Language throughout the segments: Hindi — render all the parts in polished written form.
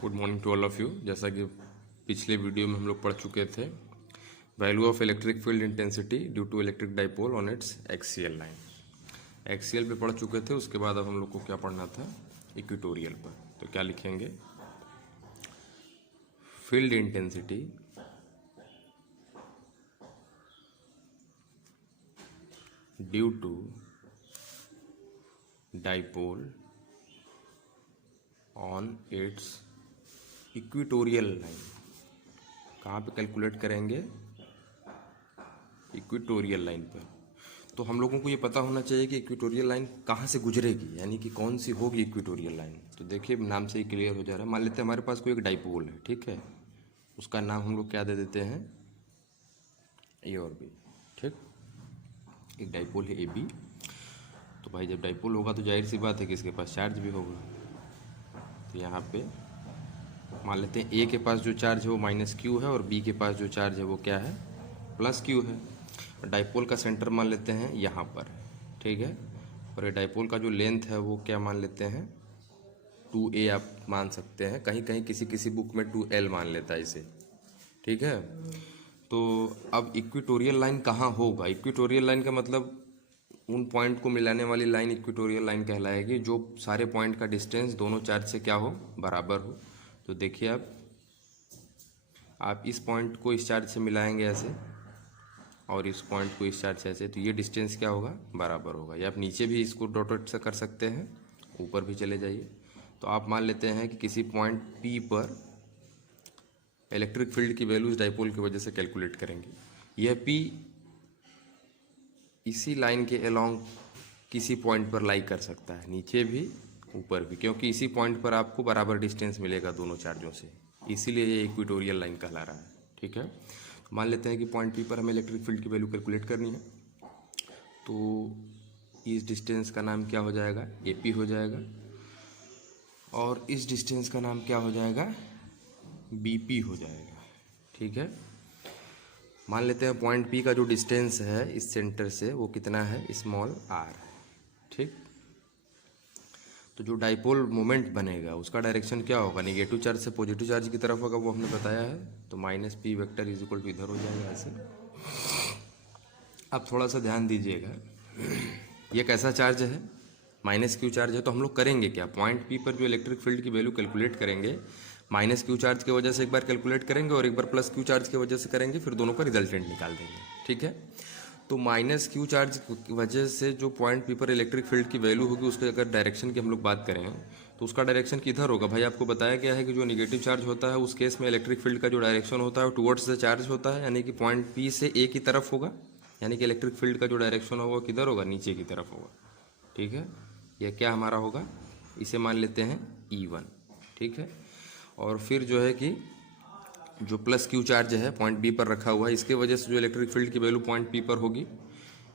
Good morning to all of you. जैसा कि पिछले वीडियो में हम लोग पढ़ चुके थे, value of electric field intensity due to electric dipole on its axial line. Axial पे पढ़ चुके थे, उसके बाद अब हम लोग को क्या पढ़ना था, इक्वेटोरियल पर। तो क्या लिखेंगे, field intensity due to dipole on its equatorial line. कहाँ पे कैलकुलेट करेंगे, इक्वेटोरियल लाइन पर। तो हम लोगों को ये पता होना चाहिए कि इक्वेटोरियल लाइन कहाँ से गुजरेगी, यानी कि कौन सी होगी इक्वेटोरियल लाइन। तो देखिए नाम से ही क्लियर हो जा रहा है। मान लेते हैं हमारे पास कोई एक डाइपोल है, ठीक है, उसका नाम हम लोग क्या दे देते हैं, ए और बी। ठीक, एक डाइपोल है ए बी। तो भाई जब डाइपोल होगा तो जाहिर सी बात है कि इसके पास चार्ज भी होगा। तो यहाँ पे मान लेते हैं ए के पास जो चार्ज है वो माइनस क्यू है और बी के पास जो चार्ज है वो क्या है, प्लस क्यू है। डाइपोल का सेंटर मान लेते हैं यहाँ पर, ठीक है। और ये डाइपोल का जो लेंथ है वो क्या मान लेते हैं, 2a आप मान सकते हैं। कहीं कहीं किसी किसी बुक में 2l मान लेता है इसे, ठीक है। तो अब इक्वेटोरियल लाइन कहाँ होगा, इक्वेटोरियल लाइन का मतलब उन पॉइंट को मिलाने वाली लाइन इक्वेटोरियल लाइन कहलाएगी जो सारे पॉइंट का डिस्टेंस दोनों चार्ज से क्या हो, बराबर हो। तो देखिए आप इस पॉइंट को इस चार्ज से मिलाएंगे ऐसे, और इस पॉइंट को इस चार्ज से ऐसे, तो ये डिस्टेंस क्या होगा, बराबर होगा। या आप नीचे भी इसको डॉट से कर सकते हैं, ऊपर भी चले जाइए। तो आप मान लेते हैं कि किसी पॉइंट P पर इलेक्ट्रिक फील्ड की वैल्यूज डाइपोल की वजह से कैलकुलेट करेंगे। यह P इसी लाइन के अलोंग किसी पॉइंट पर लाई कर सकता है, नीचे भी ऊपर भी, क्योंकि इसी पॉइंट पर आपको बराबर डिस्टेंस मिलेगा दोनों चार्जों से, इसीलिए ये इक्वेटोरियल लाइन कहला रहा है, ठीक है। तो मान लेते हैं कि पॉइंट पी पर हमें इलेक्ट्रिक फील्ड की वैल्यू कैलकुलेट करनी है। तो इस डिस्टेंस का नाम क्या हो जाएगा, ए पी हो जाएगा, और इस डिस्टेंस का नाम क्या हो जाएगा, बी पी हो जाएगा, ठीक है। मान लेते हैं पॉइंट पी का जो डिस्टेंस है इस सेंटर से वो कितना है, स्मॉल आर, ठीक। तो जो डाइपोल मोमेंट बनेगा उसका डायरेक्शन क्या होगा, नेगेटिव चार्ज से पॉजिटिव चार्ज की तरफ होगा, वो हमने बताया है। तो minus P vector is equal to इधर हो जाएगा ऐसे। अब थोड़ा सा ध्यान दीजिएगा, ये कैसा चार्ज है, माइनस क्यू चार्ज है। तो हम लोग करेंगे क्या, पॉइंट पी पर जो इलेक्ट्रिक फील्ड की वैल्यू कैलकुलेट करेंगे, माइनस क्यू चार्ज की वजह से एक बार कैलकुलेट करेंगे और एक बार प्लस क्यू चार्ज की वजह से करेंगे, फिर दोनों का रिजल्टेंट निकाल देंगे, ठीक है। तो माइनस क्यू चार्ज की वजह से जो पॉइंट पी पर इलेक्ट्रिक फील्ड की वैल्यू होगी, उसके अगर डायरेक्शन की हम लोग बात करें तो उसका डायरेक्शन किधर होगा। भाई आपको बताया गया है कि जो नेगेटिव चार्ज होता है उस केस में इलेक्ट्रिक फील्ड का जो डायरेक्शन होता है टुवर्ड्स द चार्ज होता है, यानी कि पॉइंट पी से ए की तरफ होगा, यानी कि इलेक्ट्रिक फील्ड का जो डायरेक्शन होगा किधर होगा, नीचे की तरफ होगा, ठीक है। यह क्या हमारा होगा, इसे मान लेते हैं E1, ठीक है। और फिर जो है कि जो प्लस क्यू चार्ज है पॉइंट बी पर रखा हुआ है, इसके वजह से जो इलेक्ट्रिक फील्ड की वैल्यू पॉइंट पी पर होगी,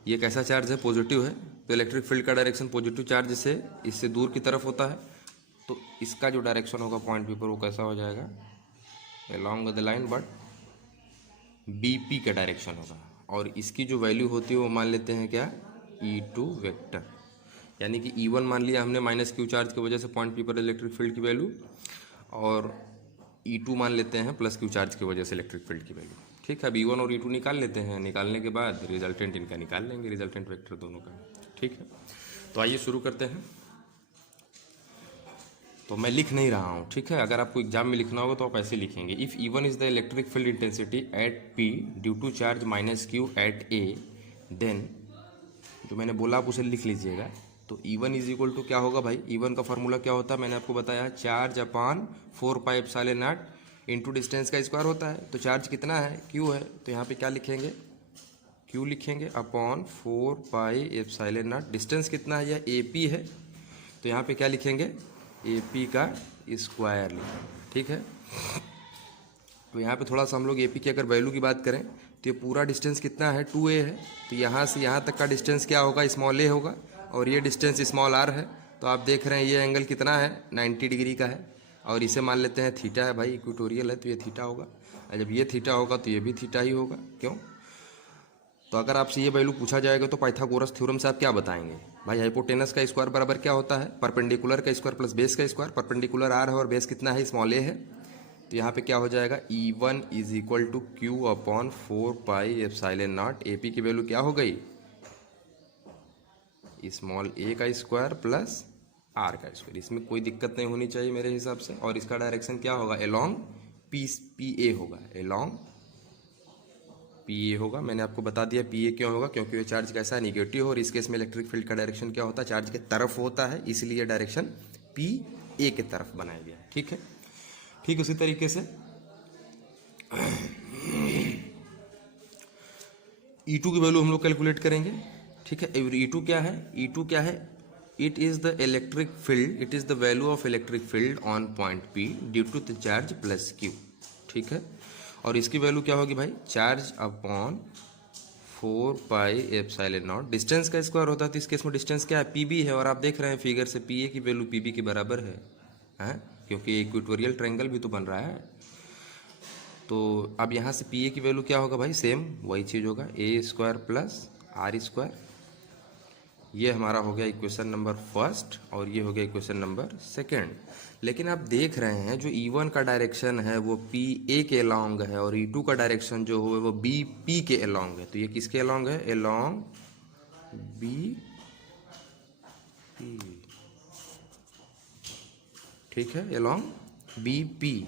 ये कैसा चार्ज है, पॉजिटिव है। तो इलेक्ट्रिक फील्ड का डायरेक्शन पॉजिटिव चार्ज से इससे दूर की तरफ होता है, तो इसका जो डायरेक्शन होगा पॉइंट पी पर वो कैसा हो जाएगा, along the line but B P का डायरेक्शन होगा। और इसकी जो वैल्यू होती है वो मान लेते हैं क्या, E2 वेक्टर, यानी कि E1 मान लिया हमने माइनस क्यू चार्ज की वजह से पॉइंट पी पर इलेक्ट्रिक फील्ड की वैल्यू, और E2 मान लेते हैं प्लस क्यू चार्ज की वजह से इलेक्ट्रिक फील्ड की वैल्यू, ठीक है। अब E1 और E2 निकाल लेते हैं, निकालने के बाद रिजल्टेंट इनका निकाल लेंगे, रिजल्टेंट वेक्टर दोनों का, ठीक है। तो आइए शुरू करते हैं। तो मैं लिख नहीं रहा हूँ, ठीक है। अगर आपको एग्जाम में लिखना होगा तो आप ऐसे लिखेंगे, if E1 is the electric field intensity at P due to charge minus Q at A, then जो मैंने बोला आप उसे लिख लीजिएगा। तो E1 इज इक्वल टू क्या होगा भाई, E1 का फार्मूला क्या होता है, मैंने आपको बताया, charge upon 4 pi epsilon not into distance का स्क्वायर होता है। तो चार्ज कितना है, Q है, तो यहाँ पे क्या लिखेंगे, Q लिखेंगे upon 4 pi epsilon naught, distance कितना है, यह AP है, तो यहाँ पे क्या लिखेंगे, AP का स्क्वायर लिखेंगे, ठीक है। तो यहाँ पे थोड़ा सा हम लोग AP की अगर वैल्यू की बात करें तो ये पूरा डिस्टेंस कितना है, 2a है। तो यहाँ से यहाँ तक का डिस्टेंस क्या होगा, स्मॉल a होगा, और ये डिस्टेंस स्मॉल r है। तो आप देख रहे हैं ये एंगल कितना है, 90 डिग्री का है, और इसे मान लेते हैं थीटा है, भाई इक्वेटोरियल है तो ये थीटा होगा, और जब ये थीटा होगा तो ये भी थीटा ही होगा, क्यों। तो अगर आपसे ये वैल्यू पूछा जाएगा तो पाइथागोरस थ्योरम से आप क्या बताएंगे, भाई हाइपोटेनस का स्क्वायर बराबर क्या होता है, परपेंडिकुलर का स्क्वायर प्लस बेस का स्क्वायर। परपेंडिकुलर आर है और बेस कितना है, स्मॉल ए है, तो यहाँ पे क्या हो जाएगा E1 is equal to Q upon 4 pi epsilon naught. A P की वैल्यू क्या हो गई, स्मॉल ए का स्क्वायर प्लस आर का स्क्वायर। इसमें कोई दिक्कत नहीं होनी चाहिए मेरे हिसाब से। और इसका डायरेक्शन क्या होगा, एलॉन्ग पी ए होगा, एलॉन्ग पी ए होगा। मैंने आपको बता दिया पी ए क्यों होगा, क्योंकि ये चार्ज कैसा है, निगेटिव, और इस केस में इलेक्ट्रिक फील्ड का डायरेक्शन क्या होता है, चार्ज के तरफ होता है, इसलिए डायरेक्शन पी ए के तरफ बनाया गया है। ठीक है, ठीक उसी तरीके से E2 की वैल्यू हम लोग कैलकुलेट करेंगे। ठीक है, E2 क्या है, E2 क्या है, it is the electric field, it is the value of electric field on point P due to the charge plus Q। ठीक है, और इसकी वैल्यू क्या होगी भाई, charge upon 4 pi epsilon naught. Distance का स्क्वायर होता है, तो इस केस में डिस्टेंस क्या है, PB है, और आप देख रहे हैं फिगर से PA की वैल्यू PB के बराबर है, हैं? क्योंकि इक्वेटोरियल ट्रायंगल भी तो बन रहा है। तो अब यहाँ से PA की वैल्यू क्या होगा भाई, सेम वही चीज़ होगा, ए स्क्वायर प्लस आर स्क्वायर। ये हमारा हो गया इक्वेशन नंबर फर्स्ट और ये हो गया इक्वेशन नंबर सेकंड। लेकिन आप देख रहे हैं जो E1 का डायरेक्शन है वो PA के अलोंग है और E2 का डायरेक्शन जो है वो BP के अलोंग है। तो ये किसके अलोंग है, अलोंग BP। ठीक है, अलोंग BP।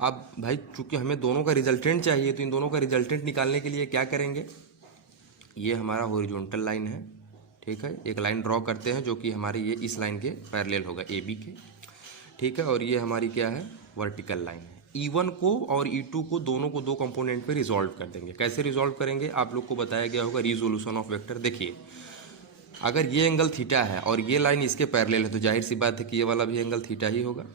अब भाई चूंकि हमें दोनों का रिजल्टेंट चाहिए, तो इन दोनों का रिजल्टेंट निकालने के लिए क्या करेंगे, ये हमारा हॉरिजॉन्टल लाइन है। ठीक है, एक लाइन ड्रॉ करते हैं जो कि हमारे ये इस लाइन के पैरेलल होगा, AB के। ठीक है, और ये हमारी क्या है, वर्टिकल लाइन है। E1 को और E2 को दोनों को दो कंपोनेंट पे रिजॉल्व कर देंगे। कैसे रिजॉल्व करेंगे, आप लोग को बताया गया होगा रिजोल्यूशन ऑफ वेक्टर। देखिए, अगर ये एंगल थीटा है और ये लाइन इसके पैरेलल है, तो जाहिर सी बात है कि ये वाला भी एंगल थीटा ही होगा,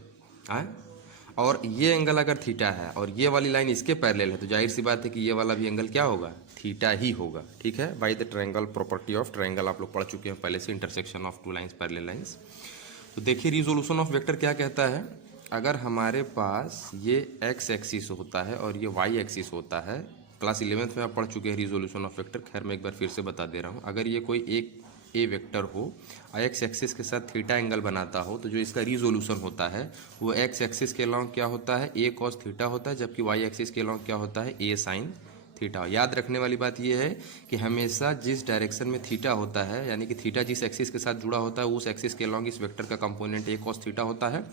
है। और ये एंगल अगर थीटा है और ये वाली लाइन इसके पैरेलल है, तो जाहिर सी बात है कि ये वाला भी एंगल क्या होगा, थीटा ही होगा। ठीक है, by the triangle property of triangle आप लोग पढ़ चुके हैं पहले से, intersection of two lines parallel lines. तो देखिए रिजोल्यूशन ऑफ वेक्टर क्या कहता है, अगर हमारे पास ये x एक्सिस होता है और ये y एक्सिस होता है, क्लास 11th में आप पढ़ चुके हैं रिजोल्यूशन ऑफ वेक्टर, खैर मैं एक बार फिर से बता दे रहा हूँ। अगर ये कोई एक ए वेक्टर हो, x एक्सिस के साथ थीटा एंगल बनाता हो, तो जो इसका रिजोल्यूशन होता है वो x एक्सिस के अलॉन्ग क्या होता है, a cos थीटा होता है, जबकि y एक्सिस के अलॉन्ग क्या होता है, a sin थीटा। याद रखने वाली बात यह है कि हमेशा जिस डायरेक्शन में थीटा होता है, यानी कि थीटा जिस एक्सिस के साथ जुड़ा होता है, उस एक्सिस के अलॉन्ग इस वेक्टर का कंपोनेंट a cos थीटा होता है,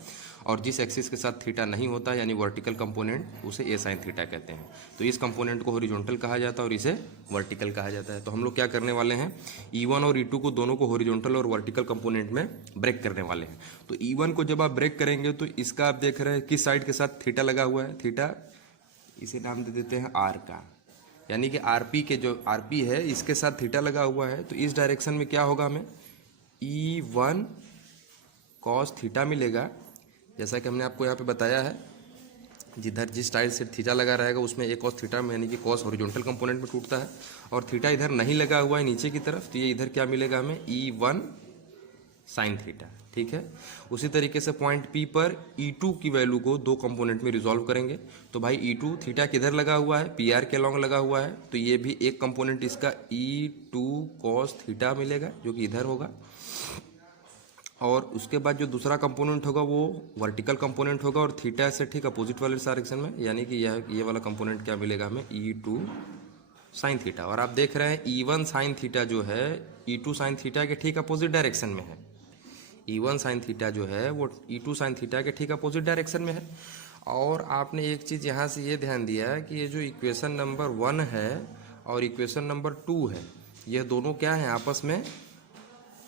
और जिस एक्सिस के साथ थीटा नहीं होता यानी वर्टिकल कंपोनेंट, उसे a sin थीटा कहते हैं। तो इस कंपोनेंट को हॉरिजॉन्टल कहा जाता है और इसे वर्टिकल कहा जाता है। तो हम लोग क्या करने वाले हैं, E1 और E2 को दोनों को हॉरिजॉन्टल और वर्टिकल कंपोनेंट में ब्रेक करने वाले हैं। तो E1 को जब आप ब्रेक करेंगे तो इसका आप देख रहे हैं किस साइड के साथ थीटा लगा हुआ है, थीटा, इसे नाम दे देते हैं R का, यानी कि RP के जो RP है इसके साथ थीटा लगा हुआ है। तो इस डायरेक्शन में क्या होगा, हमें E1 cos थीटा मिलेगा, जैसा कि हमने आपको यहाँ पे बताया है, जिधर जिस साइड से थीटा लगा रहेगा उसमें a cos थीटा में, यानी कि cos हॉरिजॉन्टल कंपोनेंट में टूटता है, और थीटा इधर नहीं लगा हुआ है नीचे की तरफ, तो ये इधर क्या मिलेगा हमें, E1 sin थीटा। ठीक है, उसी तरीके से पॉइंट P पर E2 की वैल्यू को दो कंपोनेंट में रिजॉल्व करेंगे। तो भाई E2 थीटा किधर लगा हुआ है, PR के अलॉन्ग लगा हुआ है, तो ये भी एक कंपोनेंट इसका E2 cos थीटा मिलेगा जो कि इधर होगा। और उसके बाद जो दूसरा कंपोनेंट होगा वो वर्टिकल कंपोनेंट होगा और थीटा से ठीक अपोजिट वाले डायरेक्शन में, यानी कि ये वाला कंपोनेंट क्या मिलेगा हमें, E2 sin थीटा। और आप देख रहे हैं E1 sin थीटा जो है E2 sin थीटा के ठीक अपोजिट डायरेक्शन में है। E1 sin थीटा जो है वो E2 sin थीटा के ठीक अपोजिट डायरेक्शन में है। और आपने एक चीज़ यहाँ से ये ध्यान दिया है कि ये जो इक्वेशन नंबर 1 है और इक्वेशन नंबर 2 है, यह दोनों क्या हैं, आपस में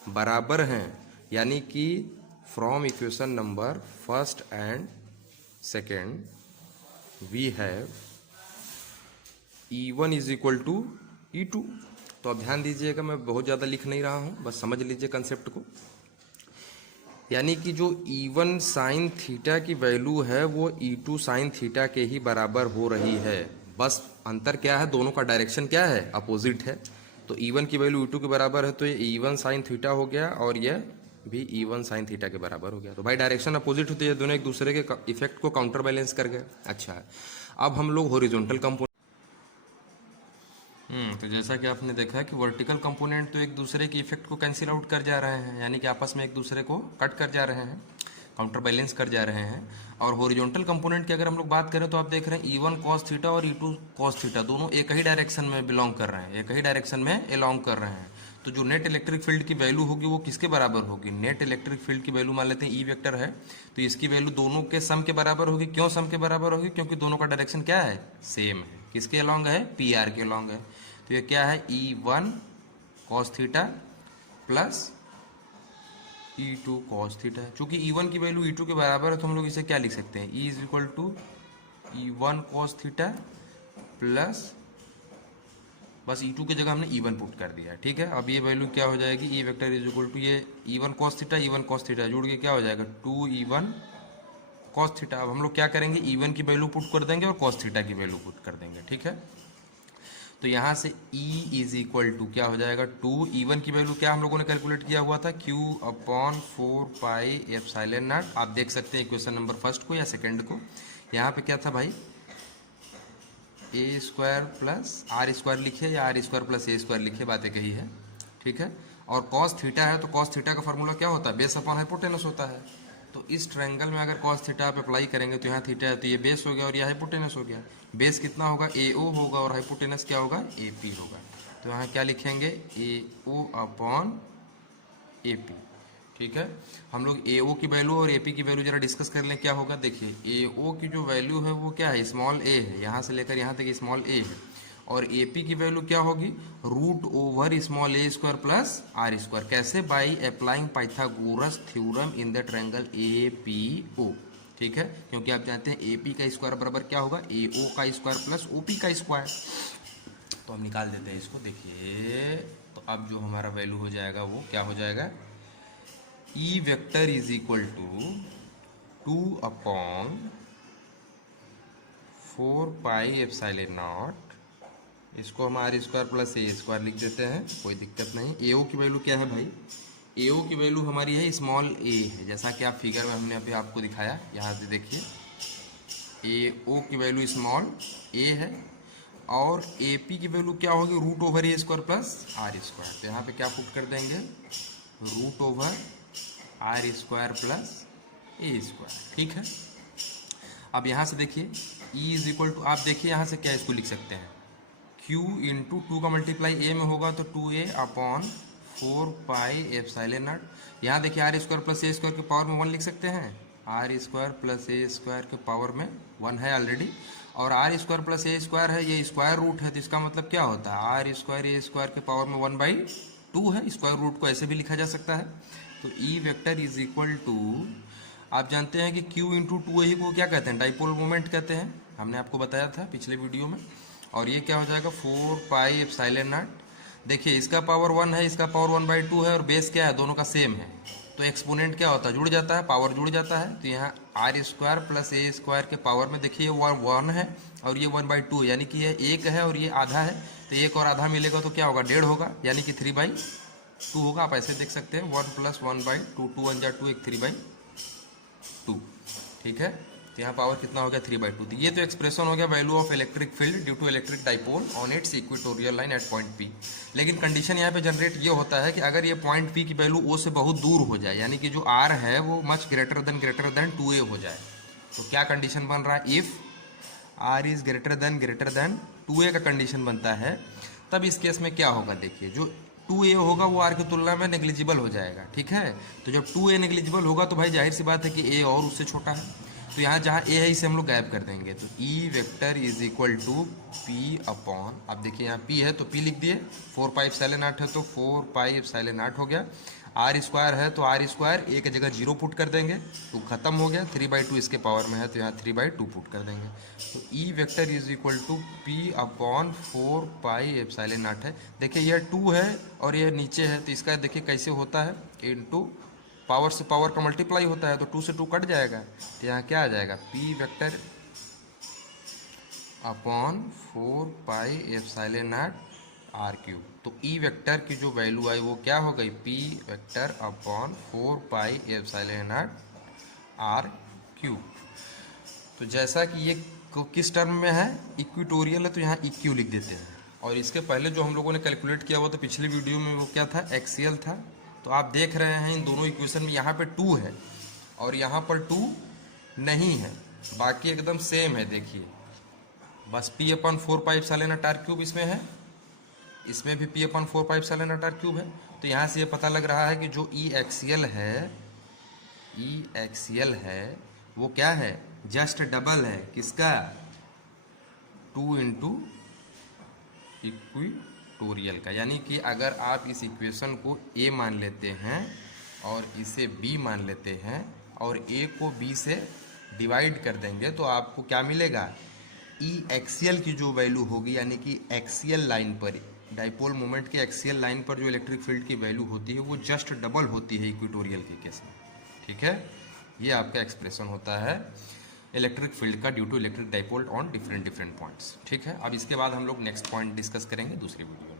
बराबर हैं। यानी कि from equation number first and second we have E1 is equal to E2। तो अब ध्यान दीजिएगा, मैं बहुत ज़्यादा लिख नहीं रहा हूँ, बस समझ लीजिए कंसेप्ट को। यानी कि जो E1 sin थीटा की वैल्यू है वो E2 sin थीटा के ही बराबर हो रही है, बस अंतर क्या है, दोनों का डायरेक्शन क्या है, अपोजिट है। तो E1 की वैल्यू E2 के बराबर है, तो ये E1 sin थीटा हो गया और यह भी E1 sin थीटा के बराबर हो गया। तो भाई डायरेक्शन अपोजिट होती है, दोनों एक दूसरे के इफेक्ट को काउंटर बैलेंस कर गए। अच्छा, अब हम लोग हॉरिजॉन्टल कंपोनेंट, तो जैसा कि आपने देखा कि वर्टिकल कंपोनेंट तो एक दूसरे की इफेक्ट को कैंसिल आउट कर जा रहे हैं, यानी कि आपस में एक दूसरे को कट कर जा रहे हैं, काउंटर बैलेंस कर जा रहे हैं। और हॉरिजॉन्टल कंपोनेंट की अगर हम लोग बात करें तो आप देख रहे हैं E1 cos थीटा और E2 cos थीटा दोनों एक ही डायरेक्शन में बिलोंग कर रहे हैं, एक ही डायरेक्शन में एलोंग कर रहे हैं। तो जो नेट इलेक्ट्रिक फील्ड की वैल्यू होगी वो किसके बराबर होगी? नेट इलेक्ट्रिक फील्ड की वैल्यू मान लेते हैं ई वेक्टर है, तो इसकी वैल्यू दोनों के सम के बराबर होगी। क्यों सम के बराबर होगी? क्योंकि दोनों का डायरेक्शन क्या है? सेम है। किसके अलोंग है? PR के अलोंग है। तो ये क्या है? E1 cos theta plus E2 cos theta है। चूंकि E1 की वैल्यू E2 के बराबर है तो हम लोग इसे क्या लिख सकते हैं? E is equal to E1 cos theta plus, बस E2 की जगह हमने E1 पुट कर दिया, ठीक है। अब ये वैल्यू क्या हो जाएगी? E vector is equal to ये E1 cos theta, E1 cos theta जुड़ के क्या हो जाएगा? 2E1 cos theta. अब हम लोग क्या करेंगे? E1 की वैल्यू पुट कर देंगे और cos थीटा की वैल्यू पुट कर देंगे, ठीक है। तो यहाँ से E इज इक्वल टू क्या हो जाएगा? 2 E1 की वैल्यू क्या हम लोगों ने कैलकुलेट किया हुआ था? Q upon 4 pi epsilon not. आप देख सकते हैं क्वेश्चन नंबर फर्स्ट को या सेकंड को। यहाँ पे क्या था भाई? A square plus R square लिखे या R square plus A square लिखे, बातें कही है, ठीक है। और कॉस थीटा है तो कॉस थीटा का फॉर्मूला क्या होता है? बेस अपॉन हाइपोटेनस होता है। तो इस ट्रायंगल में अगर कॉस थीटा आप अप्लाई करेंगे तो यहाँ थीटा है तो ये बेस हो गया और यह हाइपोटेनस हो गया। बेस कितना होगा? AO होगा और हाइपोटेनस क्या होगा? AP होगा। तो यहाँ क्या लिखेंगे? AO अपॉन AP, ठीक है। हम लोग AO की वैल्यू और AP की वैल्यू जरा डिस्कस कर लें क्या होगा। देखिए AO की जो वैल्यू है वो क्या है? स्मॉल a है, यहाँ से लेकर यहाँ तक स्मॉल a है। और AP की वैल्यू क्या होगी? Root over small a square plus R square. कैसे? By applying Pythagoras theorem in the triangle APO, ठीक है। क्योंकि आप जानते हैं AP का स्क्वायर बराबर क्या होगा? AO का स्क्वायर प्लस OP का स्क्वायर। तो हम निकाल देते हैं इसको। देखिए तो अब जो हमारा वैल्यू हो जाएगा वो क्या हो जाएगा? E vector is equal to 2 upon 4 pi epsilon naught, इसको हम R square plus A square लिख देते हैं, कोई दिक्कत नहीं। AO की वैल्यू क्या है भाई? AO की वैल्यू हमारी है स्मॉल a है, जैसा कि आप फिगर में हमने अभी आपको दिखाया। यहाँ से देखिए AO की वैल्यू स्मॉल a है और AP की वैल्यू क्या होगी? Root over A square plus R square. तो यहाँ पे क्या पुट कर देंगे? Root over R square plus A square, ठीक है। अब यहाँ से देखिए E इज इक्वल टू, आप देखिए यहाँ से क्या इसको लिख सकते हैं? Q इंटू 2 का मल्टीप्लाई A में होगा तो 2A upon 4 pi epsilon naught. यहाँ देखिए R square plus A square के पावर में 1 लिख सकते हैं। R square plus A square के पावर में 1 है ऑलरेडी, और R square plus A square है, ये स्क्वायर रूट है, तो इसका मतलब क्या होता है? आर स्क्वायर ए स्क्वायर के पावर में 1/2 है। स्क्वायर रूट को ऐसे भी लिखा जा सकता है। तो E vector is equal to, आप जानते हैं कि Q इंटू 2A को क्या कहते हैं? डाइपोल मोमेंट कहते हैं, हमने आपको बताया था पिछले वीडियो में। और ये क्या हो जाएगा? 4 पाई एप्सिलॉन नॉट। देखिए इसका पावर 1 है, इसका पावर 1/2 है, और बेस क्या है? दोनों का सेम है। तो एक्सपोनेंट क्या होता है? जुड़ जाता है, पावर जुड़ जाता है। तो यहाँ R square plus A square के पावर में देखिए 1 है और ये 1/2 है, यानी कि ये 1 है और ये आधा है। तो 1 और आधा मिलेगा तो क्या होगा? 1.5 होगा, यानी कि 3/2 होगा। आप ऐसे देख सकते हैं 1 + 1/2, 2 1 जा 2, 1 3/2, ठीक है। तो यहाँ पावर कितना हो गया? 3/2। तो ये तो एक्सप्रेशन हो गया value of electric field due to electric dipole on its equatorial line at point P। लेकिन कंडीशन यहाँ पे जनरेट ये होता है कि अगर ये पॉइंट P की वैल्यू O से बहुत दूर हो जाए, यानी कि जो R है वो मच ग्रेटर देन 2A हो जाए, तो क्या कंडीशन बन रहा है? If R is greater than 2A का कंडीशन बनता है। तब इस केस में क्या होगा? देखिए जो 2A होगा वो R की तुलना में नेग्लिजिबल हो जाएगा, ठीक है। तो जब 2A नेग्लिजिबल होगा तो भाई जाहिर सी बात है कि A और उससे छोटा है। तो यहाँ जहाँ A है इसे हम लोग गायब कर देंगे। तो E vector is equal to P upon, अब देखिए यहाँ P है तो P लिख दिए, 4 पाई एप्सिलॉन नॉट है तो 4 पाई एप्सिलॉन नॉट हो गया। आर स्क्वायर है तो आर स्क्वायर, ए की जगह 0 पुट कर देंगे तो खत्म हो गया। 3/2 इसके पावर में है तो यहाँ 3/2 पुट कर देंगे। तो E vector is equal to P upon 4 pi epsilon naught है। देखिए यह 2 है और यह नीचे है, तो इसका देखिए कैसे होता है? इनटू पावर से पावर का मल्टीप्लाई होता है, तो 2 से 2 कट जाएगा, तो यहाँ क्या आ जाएगा? P vector upon 4 pi epsilon naught R cube. तो E वेक्टर की जो वैल्यू आई वो क्या हो गई? P vector upon 4 pi epsilon naught R cube. तो जैसा कि ये किस टर्म में है? इक्वेटोरियल है तो यहाँ EQ लिख देते हैं। और इसके पहले जो हम लोगों ने कैलकुलेट किया वो तो पिछले वीडियो में वो क्या था, एक्सियल था। तो आप देख रहे हैं इन दोनों इक्वेशन में यहाँ पे 2 है और यहाँ पर 2 नहीं है, बाकी एकदम सेम है। देखिए बस P/4πε r³ इसमें है, इसमें भी P/4πε r³ है। तो यहाँ से ये पता लग रहा है कि जो ई एक्सियल है वो क्या है, जस्ट डबल है किसका, 2 इंटू इक्वेटोरियल का। यानी कि अगर आप इस इक्वेशन को ए मान लेते हैं और इसे बी मान लेते हैं और ए को बी से डिवाइड कर देंगे तो आपको क्या मिलेगा, ई एक्सियल की जो वैल्यू होगी, यानी कि एक्सियल लाइन पर, डाइपोल मोमेंट के एक्सियल लाइन पर जो इलेक्ट्रिक फील्ड की वैल्यू होती है वो जस्ट डबल होती है इक्वेटोरियल के केस में। ठीक है, ये आपका एक्सप्रेशन होता है इलेक्ट्रिक फील्ड का due to electric dipole on different points. ठीक है, अब इसके बाद हम लोग नेक्स्ट पॉइंट डिस्कस करेंगे दूसरी वीडियो में।